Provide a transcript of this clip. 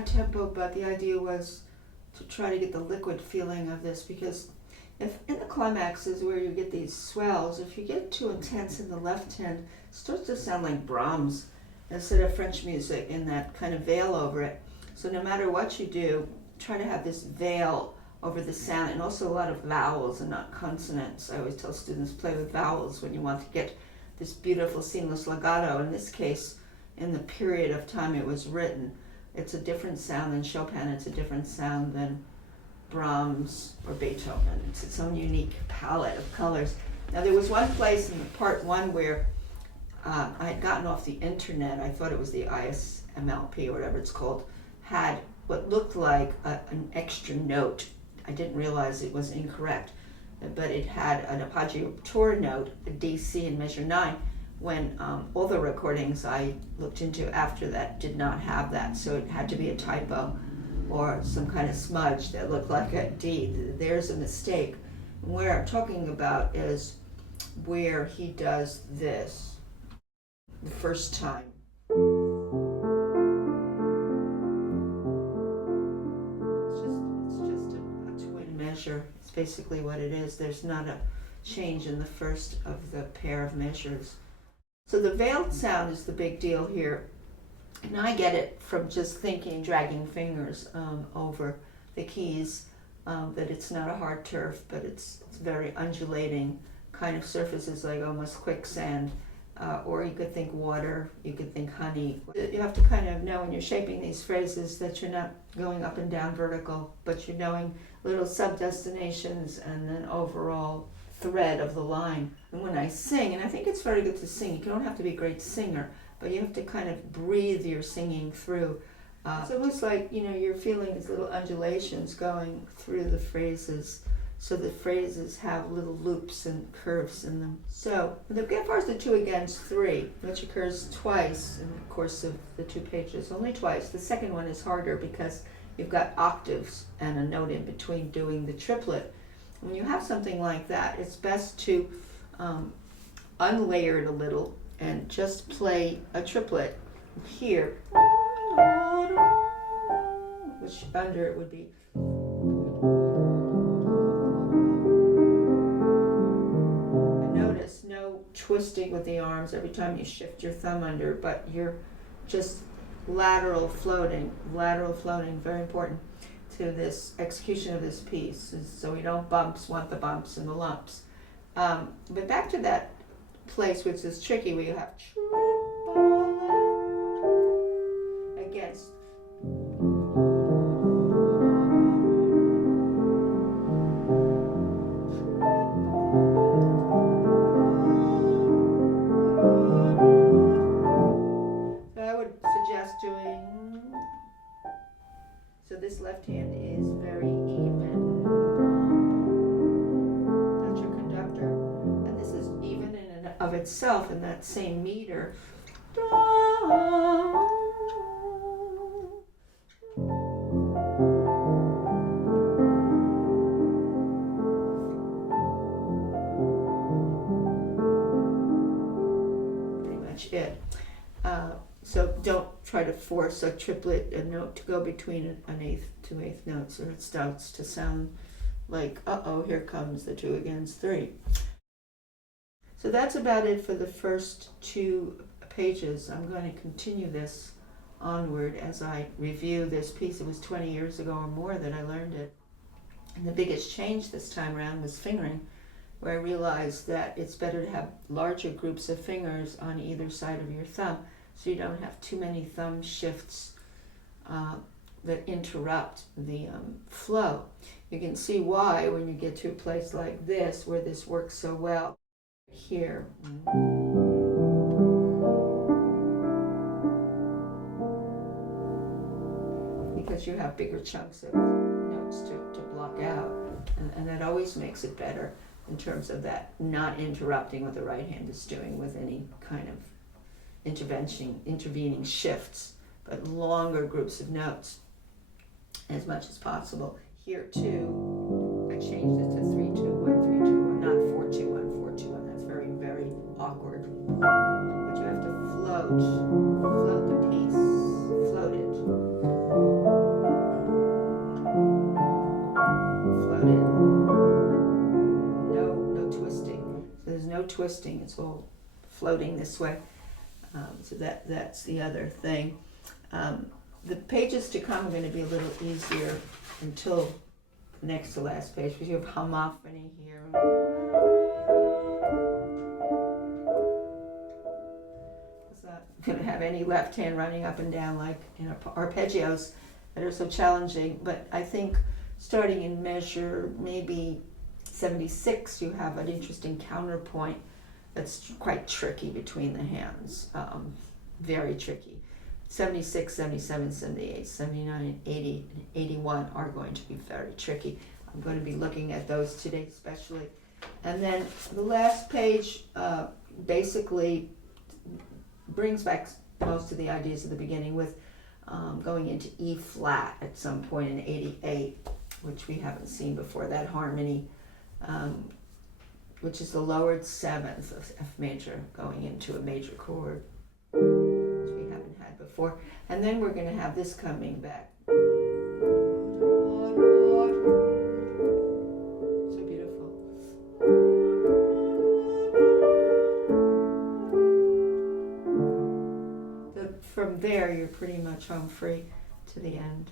high tempo, but the idea was to try to get the liquid feeling of this, because if in the climaxes where you get these swells, if you get too intense in the left hand, it starts to sound like Brahms instead of French music and that kind of veil over it. So no matter what you do, try to have this veil over the sound, and also a lot of vowels and not consonants. I always tell students, play with vowels when you want to get this beautiful seamless legato. In this case, in the period of time it was written, it's a different sound than Chopin, it's a different sound than Brahms or Beethoven. It's its own unique palette of colors. Now there was one place in part one where I had gotten off the internet, I thought it was the ISMLP or whatever it's called, had what looked like an extra note. I didn't realize it was incorrect, but it had an appoggiatura note, a DC in measure 9, when all the recordings I looked into after that did not have that, so it had to be a typo or some kind of smudge that looked like a D. There's a mistake. Where I'm talking about is where he does this the first time. It's just a twin measure. It's basically what it is. There's not a change in the first of the pair of measures. So the veiled sound is the big deal here. And I get it from just thinking, dragging fingers over the keys, that it's not a hard turf, but it's very undulating kind of surfaces, like almost quicksand. Or you could think water, you could think honey. You have to kind of know when you're shaping these phrases that you're not going up and down vertical, but you're knowing little sub-destinations and then overall thread of the line. And when I sing, and I think it's very good to sing, you don't have to be a great singer, but you have to kind of breathe your singing through. It's almost like, you're feeling these little undulations going through the phrases, so the phrases have little loops and curves in them. So, as far as the 2 against 3, which occurs twice in the course of the 2 pages, only twice. The second one is harder because you've got octaves and a note in between doing the triplet. When you have something like that, it's best to unlayer it a little and just play a triplet here, which under it would be. And notice no twisting with the arms every time you shift your thumb under, but you're just lateral floating, very important to this execution of this piece, so we don't want the bumps and the lumps. But back to that place which is tricky, where you have against. So I would suggest doing. So this left hand is very even. That's your conductor. And this is even in and of itself in that same meter. Pretty much it. So don't try to force a triplet, a note to go between an eighth, 2/8 notes, or it starts to sound like, here comes the 2 against 3. So that's about it for the first 2 pages. I'm going to continue this onward as I review this piece. It was 20 years ago or more that I learned it. And the biggest change this time around was fingering, where I realized that it's better to have larger groups of fingers on either side of your thumb, so you don't have too many thumb shifts that interrupt the flow. You can see why when you get to a place like this, where this works so well. Here. Because you have bigger chunks of notes to block out. And that always makes it better in terms of that not interrupting what the right hand is doing with any kind of intervening shifts, but longer groups of notes as much as possible. Here too, I changed it to 3-2-1, 3-2-1, not 4-2-1, 4-2-1. That's very, very awkward. But you have to float the piece, float it. twisting. It's all floating this way. So that's the other thing. The pages to come are going to be a little easier until next to last page, because you have homophony here. It's not going to have any left hand running up and down like arpeggios that are so challenging, but I think starting in measure maybe 76, you have an interesting counterpoint that's quite tricky between the hands, very tricky. 76, 77, 78, 79, 80, and 81 are going to be very tricky. I'm going to be looking at those today especially. And then the last page basically brings back most of the ideas of the beginning with going into E flat at some point in 88, which we haven't seen before, that harmony, which is the lowered seventh of F major going into a major chord, which we haven't had before. And then we're going to have this coming back. So beautiful. From there, you're pretty much home free to the end.